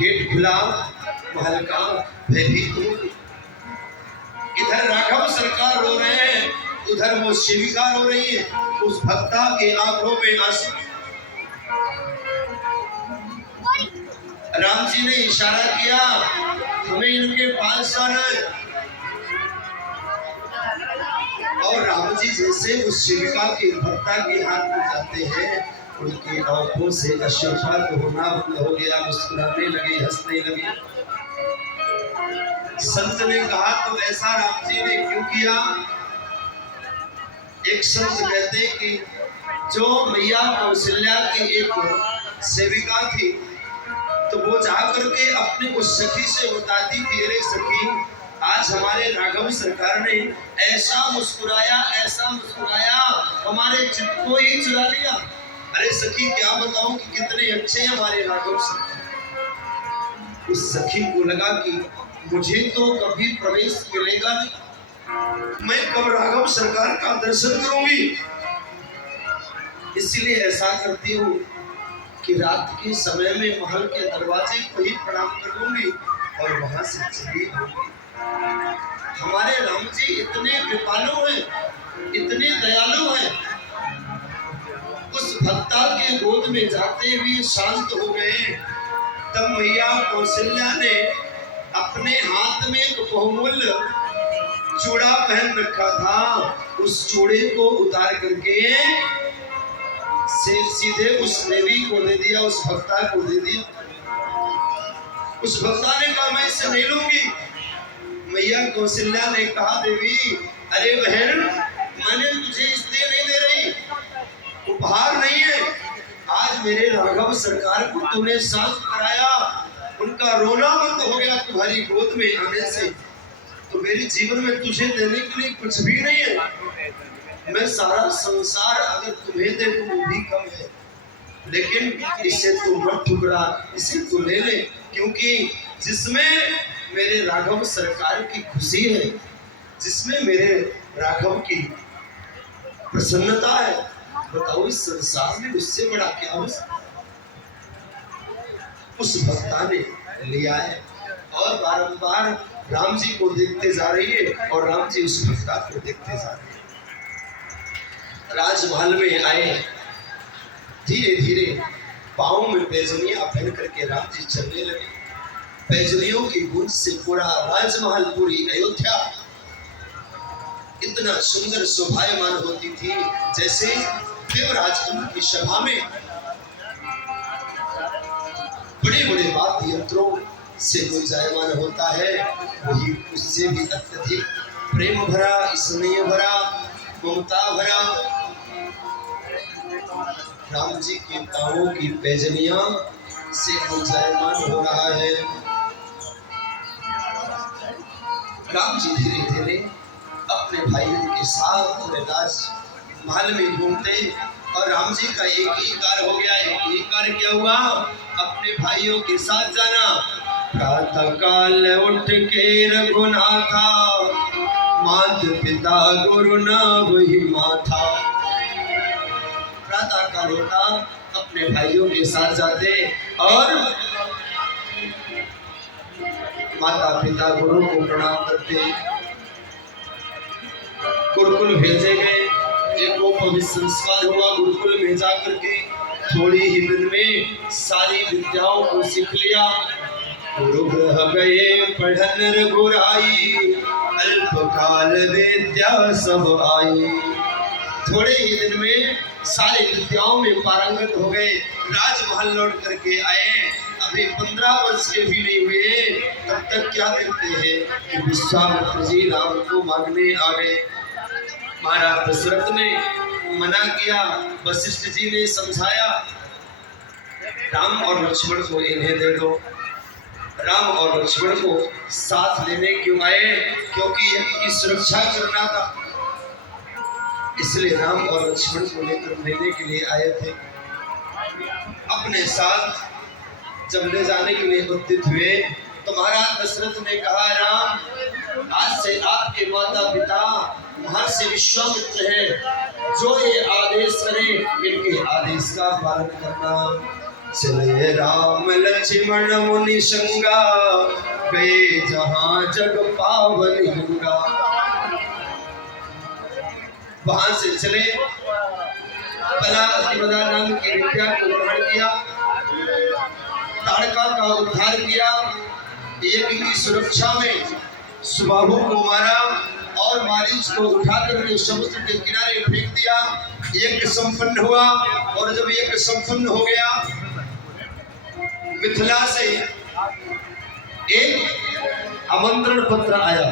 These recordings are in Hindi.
गेट खुला, महल का भयभीत हो गई। इधर राघव सरकार रो रहे हैं, उधर वो शिविका रो रही है। उस भक्ता के आंखों में आंसू। राम जी ने इशारा किया, हमें इनके पास जाना है। और राम जी जैसे उस शिविका के भक्ता के हाथ में जाते हैं, उनकी आंखों से अश्रुपात होना बंद हो गया, मुस्कुराने लगे, हंसने लगे। संत ने कहा, तो ऐसा राम जी ने क्यों किया? एक संत कहते कि जो मैया कौशल्या की एक सेविका थी, तो वो जाकर के अपनी उस सखी से बताती थी, अरे सखी, आज हमारे राघव सरकार ने ऐसा मुस्कुराया, हमारे चित्त को ही चुरा लिया। अरे सखी, क्या बताऊं कि कितने अच्छे हमारे राघव सरकार। उस सखी को लगा कि मुझे तो कभी प्रवेश मिलेगा नहीं, मैं कब राघव सरकार का दर्शन करूंगी। इसलिए ऐसा करती हूँ कि रात के समय में महल के दरवाजे को ही प्रणाम कर लूंगी और वहां से चली आऊंगी। हमारे राम जी इतने कृपालु हैं, इतने दयालु हैं। उस भक्ता के गोद में जाते हुए शांत हो गए। तब मैया कौशल्या ने अपने हाथ में एक बहुमूल्य चूड़ा पहन रखा था, उस चूड़े को उतार करके सीधे उस देवी को दे दिया, उस भक्ता को दे दिया। उस भक्ता ने कहा, मैं इसे नहीं लूंगी। मैया कौशल्या ने कहा, देवी, अरे बहन, मैंने तुझे इसलिए नहीं दे रही, उपहार नहीं है। आज मेरे राघव सरकार को तूने शांत कराया, उनका रोना बंद हो गया तुम्हारी गोद में आने से, तो मेरे जीवन में तुझे देने के लिए कुछ भी नहीं है। मैं सारा संसार अगर तुम्हें दे तो वो भी कम है, लेकिन इसे तू मत ठुकरा, इसे तू ले ले, क्योंकि जिसमें मेरे राघव सरकार की खुशी है, जिसमें मेरे राघव की प्रसन्नता है, बताओ इस संसार में उससे बड़ा क्या हो सकता। उस भक्ता ने लिया है और बारंबार राम जी को देखते जा रही है और राम जी उस भक्ता को देखते जा रहे हैं। राजमहल में आए, धीरे धीरे पाँव में पैजनियां पहन करके राम जी चलने लगे। पैजनियों की गूंज से पूरा राजमहल, पूरी अयोध्या इतना सुंदर शोभायमान होती थी, जैसे देवराज की सभा में बड़े बड़े वाद्य यंत्रों से गुंजायमान होता है, वही उससे भी अत्यधिक प्रेम भरा, स्नेह भरा, ममता भरा राम जी के पांवों की पैजनियां से गुंजायमान हो रहा है। राम जी धीरे धीरे अपने भाइयों के साथ पूरे राजमहल में घूमते और राम जी का एक ही कार्य हो गया। एक ही कार्य क्या हुआ? अपने भाइयों के साथ जाना। प्रातः काल उठ के रघुनाथा, मात पिता गुरु न वही माथा। प्रातः काल होता, अपने भाइयों के साथ जाते और माता पिता गुरु को प्रणाम करते। गुरुकुल भेजे गए, एक पवित्र संस्कार हुआ। गुरुकुल में जाकर के थोड़ी ही दिन में सारी विद्याओं को सीख लिया। गुरु ग्रह गए पढ़न रघुराई, अल्पकाल विद्या सब आई। थोड़े ही दिन में सारी विद्याओं में पारंगत हो गए। राजमहल लौट करके आए, अभी 15 वर्ष के भी नहीं हुए, तब तक क्या देखते हैं कि विश्वामित्र जी राम को मांगने आ गए। महाराज दशरथ ने मना किया, वशिष्ठ जी ने समझाया, राम और लक्ष्मण को इन्हें दे दो। राम और लक्ष्मण को साथ लेने क्यों आए? क्योंकि इनकी सुरक्षा करना था, इसलिए राम और लक्ष्मण को लेकर लेने के लिए आए थे। अपने साथ जब ले जाने के लिए उद्यत हुए तो महाराज दशरथ ने कहा, राम, आज से आपके माता पिता महर्षि विश्वामित्र हैं, जो ये आदेश करें इनके आदेश का पालन करना। चले राम लक्ष्मण मुनि संगा, गए जहां जग पावन गंगा। वहां से चले, बला अतिबला नाम की विद्या को ग्रहण किया, ताड़का का उद्धार किया, यज्ञ की सुरक्षा में सुबाहु को मारा और मारीच को उठा करके समुद्र के किनारे फेंक दिया। यज्ञ संपन्न हुआ और जब यज्ञ संपन्न हो गया, मिथिला से एक आमंत्रण पत्र आया।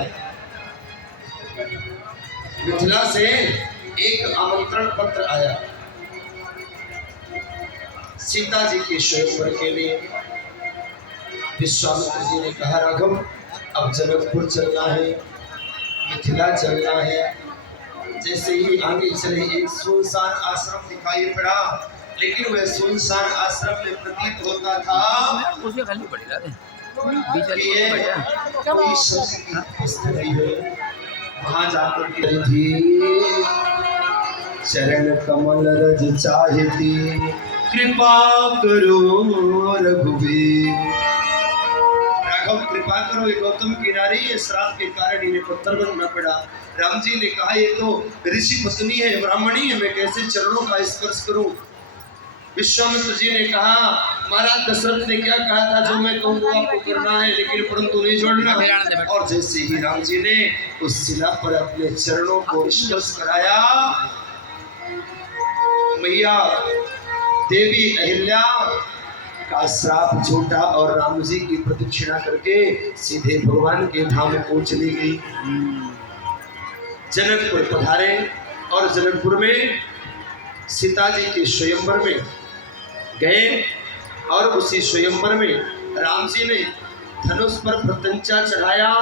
मिथिला से एक आमंत्रण पत्र आया सीता जी के स्वयंवर के लिए। विश्वामित्र जी ने कहा, राघव अब जनकपुर चलना है, मिथिला चलना है। जैसे ही आगे चले, एक सुनसान आश्रम दिखाई पड़ा, लेकिन वह सुनसान आश्रम में प्रतीत होता था कोई स्त्री है। वहां जाकर चरण कमल रज चाहती, कृपा करो रघुवीर। राघव कृपा करो, ये गौतम की नारी है, श्राप के कारण इन्हें पत्थर बनना पड़ा। राम जी ने कहा, ये तो ऋषि पत्नी है, ब्राह्मणी है, मैं कैसे चरणों का स्पर्श करूं। विश्वामित्र जी ने कहा, महाराज दशरथ ने क्या कहा था, जो मैं कहूँगा आपको करना है, लेकिन परंतु नहीं छोड़ना। और जैसे ही राम जी ने उस शिला पर अपने चरणों को स्पर्श कराया, मैया देवी अहिल्या का श्राप छूटा और राम जी की प्रदक्षिणा करके सीधे भगवान के धाम को चली गई। जनकपुर पधारे और जनकपुर में सीता जी के स्वयंवर में गए और उसी स्वयंवर में राम जी ने धनुष पर प्रत्यंचा चढ़ाया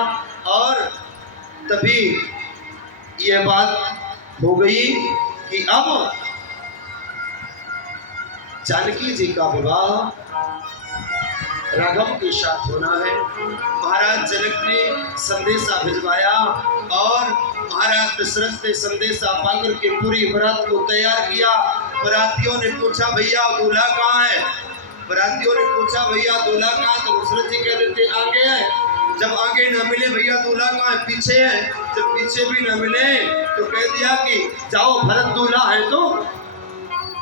और तभी यह बात हो गई कि अब जानकी जी का विवाह राघव के साथ होना है। महाराज जनक ने संदेशा भिजवाया और महाराज दशरथ ने संदेशा पाकर के पूरी बारात को तैयार किया। बरातियों ने पूछा, भैया दूल्हा कहाँ है? बरातियों ने पूछा, भैया दूल्हा कहाँ? तो दशरथ जी कह देते, आगे है। जब आगे न मिले, भैया दूल्हा कहाँ है? पीछे है। जब पीछे भी न मिले तो कह दिया कि जाओ, भरत दूल्हा है तो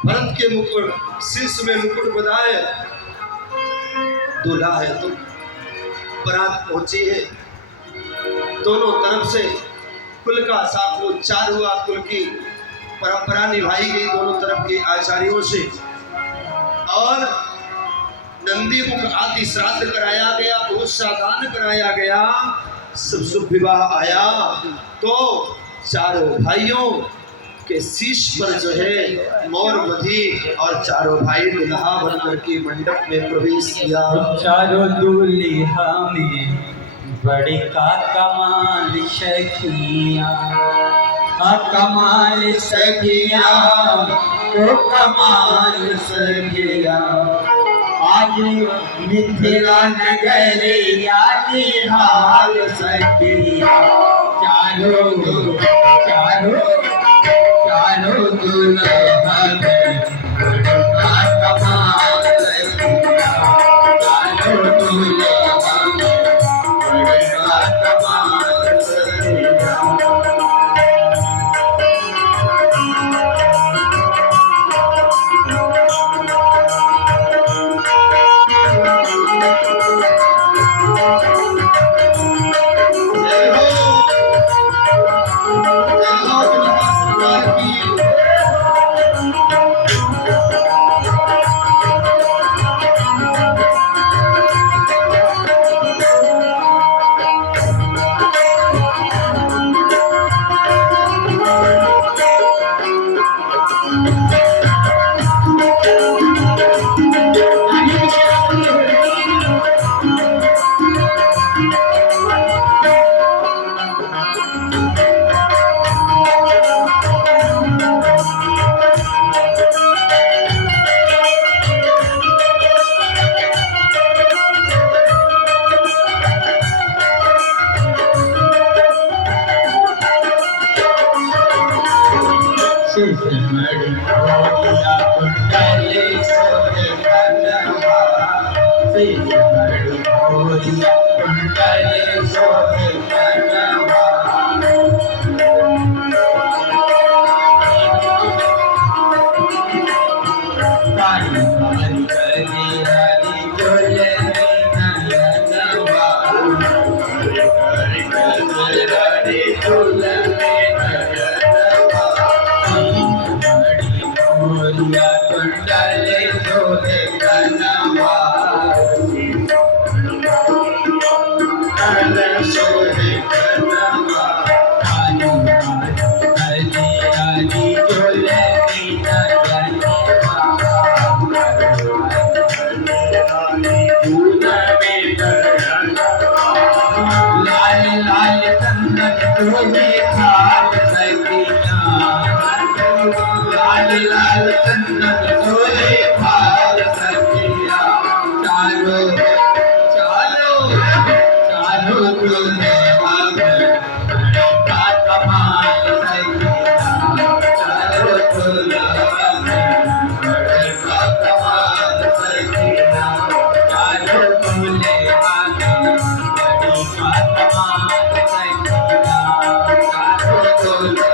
भरत के मुकुट शीर्ष में मुकुट बधाए, दूल्हा है तो। बारात पहुंची है, दोनों तरफ से कुल का साक्षात्कार हुआ, कुल की परंपरा निभाई गई दोनों तरफ के आचार्यों से और नंदी मुख आदि श्राद्ध कराया गया, बहुत साधान कराया गया। सब शुभ विवाह आया तो चारों भाइयों के शीश पर जो है मोर बधी और चारों भाई दुल्हा बनकर के मंडप में प्रवेश किया। चारों दूल्हा में बड़े का कमाल सखिया, कमाल सखिया, तो कमाल सखिया। आज मिथिला नगर यादी हाल सखिया, चारों चारों चारों दूल्हा में बड़ा कमाल सखिया, चारों दूल्हा में बड़ा कमाल सखिया। गोरिया कुंडल सोहे कनवा काली काली करनी हरी चोले नयनवा काली काली हरी चोले नयनवा गोरिया कुंडल सोहे कनवा सोहे कनवा काली काली हरी चोले लाल लाल चंदन तोहे खाल सकिया लाल लाल चंदन तोहे खाल सकिया चालो चालो चालो तुझे का कमाल सकिया चालो तुझे का कमाल सकिया चालो तुझे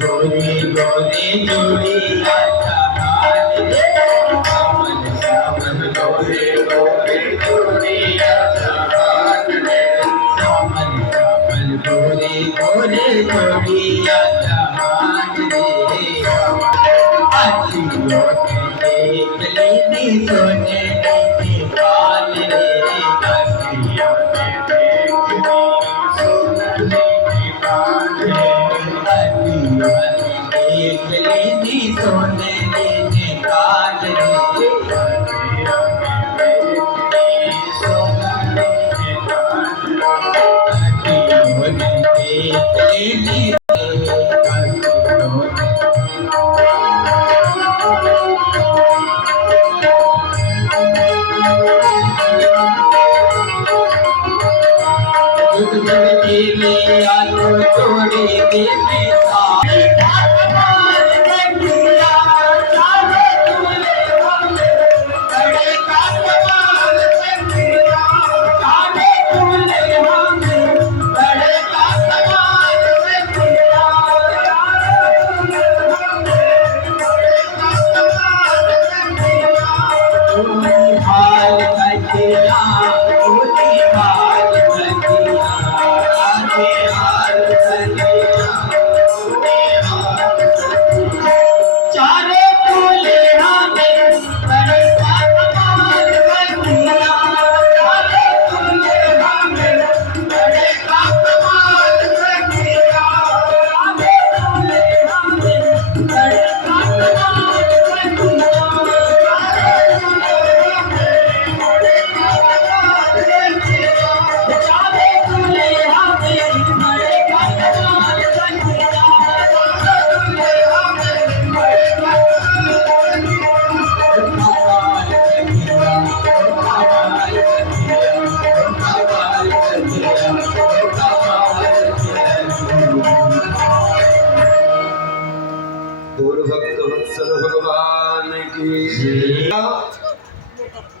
गोरी गोरी जोड़िया जहान श्यामल श्यामल गोरी गोरी जोड़िया जहान श्यामल श्यामल गोरी गोरी जोड़िया जहान अखियों में देख लेनी सोने की बाल रे अखियों में देख लेनी सोने की बाल रे देख लेनी सोने निकाल रे देख लेनी जोड़ी देवी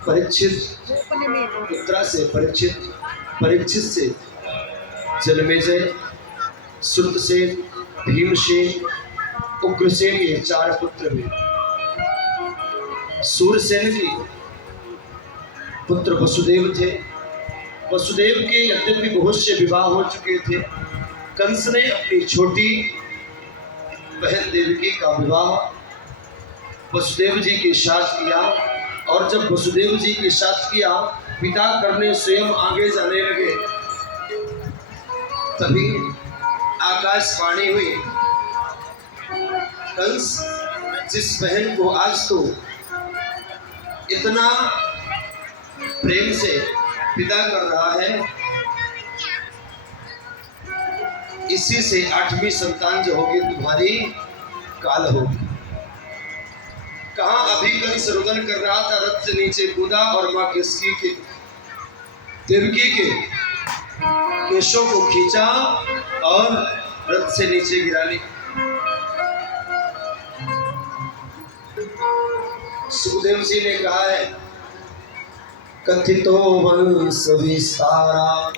परीक्षित उत्तरा से परीक्षित से जन्मेजय, श्रुतसेन, भीमसेन, उग्रसेन ये चार पुत्र हुए। सूरसेन के पुत्र वसुदेव थे। वसुदेव के यद्यपि बहुत से विवाह हो चुके थे, कंस ने अपनी छोटी बहन देवकी का विवाह वसुदेव जी के साथ किया। और जब वसुदेव जी के साथ किया, पिता करने स्वयं आगे जाने लगे, तभी आकाशवाणी हुई, कंस जिस बहन को आज तो इतना प्रेम से विदा कर रहा है, इसी से 8वीं संतान जो होगी तुम्हारी काल होगी। कहाँ अभी कंस रुदन कर रहा था, रथ से नीचे कूदा और माँ किसकी के देवकी के केशों को खींचा और रथ से नीचे गिरा ली। सुखदेव जी ने कहा है, कथितो वंश विस्तारा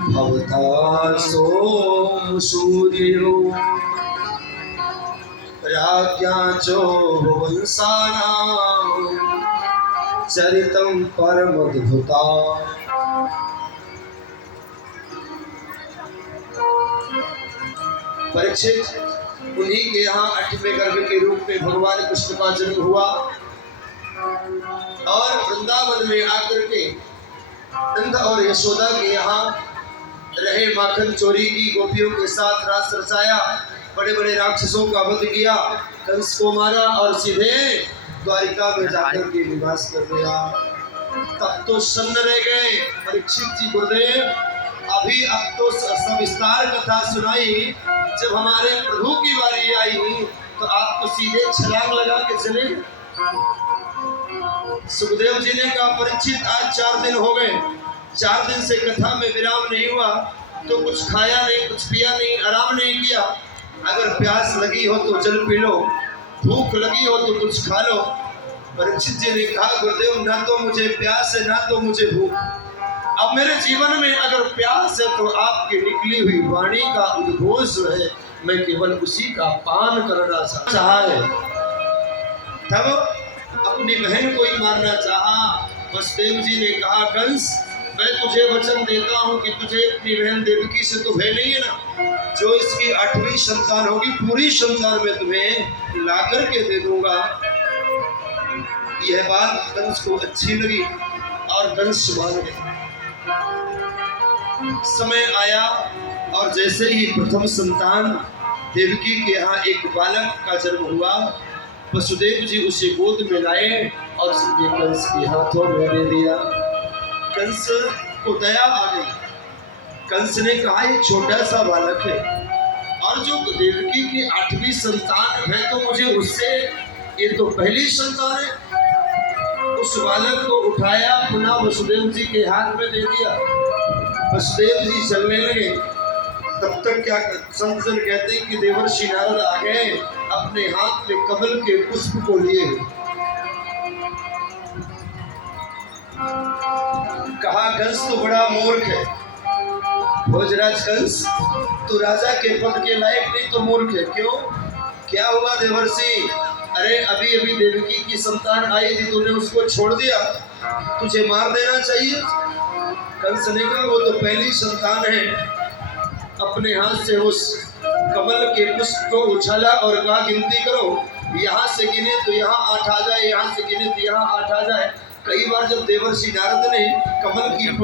भवता सोम सूर्यो राज्ञा चो वंशानां चरितं परमद्भुता। परीक्षित, उन्हीं के यहाँ 8वें गर्भ के रूप में भगवान कृष्ण का जन्म हुआ और वृंदावन में आकर के नंद और यशोदा के यहाँ रहे, माखन चोरी की, गोपियों के साथ रास रचाया, बड़े बड़े राक्षसों का वध किया, कंस को मारा और सीधे द्वारिका में जाकर के निवास कर दिया। तब तो सन्न रह गए परीक्षित जी गुरुदेव, अभी अब तो सविस्तार कथा सुनाई, जब हमारे प्रभु की बारी आई तो आप तो सीधे छलांग लगा के चले। सुखदेव जी ने कहा, परीक्षित आज 4 दिन हो गए, 4 दिन से कथा में विराम नहीं हुआ, तो कुछ खाया नहीं, कुछ पिया नहीं, आराम नहीं किया। अगर प्यास लगी हो तो जल पी लो, भूख लगी हो तो कुछ खा लो। परीक्षित जी ने कहा, गुरुदेव ना तो मुझे प्यास है ना तो मुझे भूख, अब मेरे जीवन में अगर प्यास है तो आपकी निकली हुई वाणी का उद्घोष है, मैं केवल उसी का पान करना चाहा है। तब अपनी बहन को ही मारना चाहा। वसुदेव जी ने कहा, कंस मैं तुझे वचन देता हूँ कि तुझे अपनी बहन देवकी से तो भय नहीं है ना, जो इसकी 8वीं संतान होगी पूरी संतान में तुम्हें ला करके दे दूंगा। यह बात कंस को अच्छी लगी और कंस मान गया। समय आया और जैसे ही प्रथम संतान देवकी के यहाँ एक बालक का जन्म हुआ, वसुदेव जी उसे गोद में लाए और सीधे कंस के हाथों में दे दिया। कंस को दया आ गई। कंस ने कहा, ये छोटा सा बालक है और जो देवकी की 8वीं संतान है, तो मुझे उससे, ये तो पहली संतान है। उस बालक को उठाया, पुनः वसुदेव जी के हाथ में दे दिया। वसुदेव जी चलने लगे, तब तक क्या संत जन कहते हैं कि देवर्षि नारद आ गए, अपने हाथ में कमल के पुष्प को लिए। कहा, कंस तो बड़ा मूर्ख है, भोजराज कंस तू राजा के पद के लायक नहीं तो मूर्ख है। क्यों, क्या हुआ देवर्षि? अरे अभी अभी देवकी की संतान आई थी, तूने उसको छोड़ दिया, तुझे मार देना चाहिए। कंस ने कहा, वो तो पहली संतान है। अपने हाथ से उस कमल के पुष्प को उछाला और कहा, गिनती करो, यहाँ से गिने तो यहाँ 8 आ जाए, यहाँ से गिने तो यहाँ 8 आ जाए। कई बार जब देवर्षि नारद ने कमल की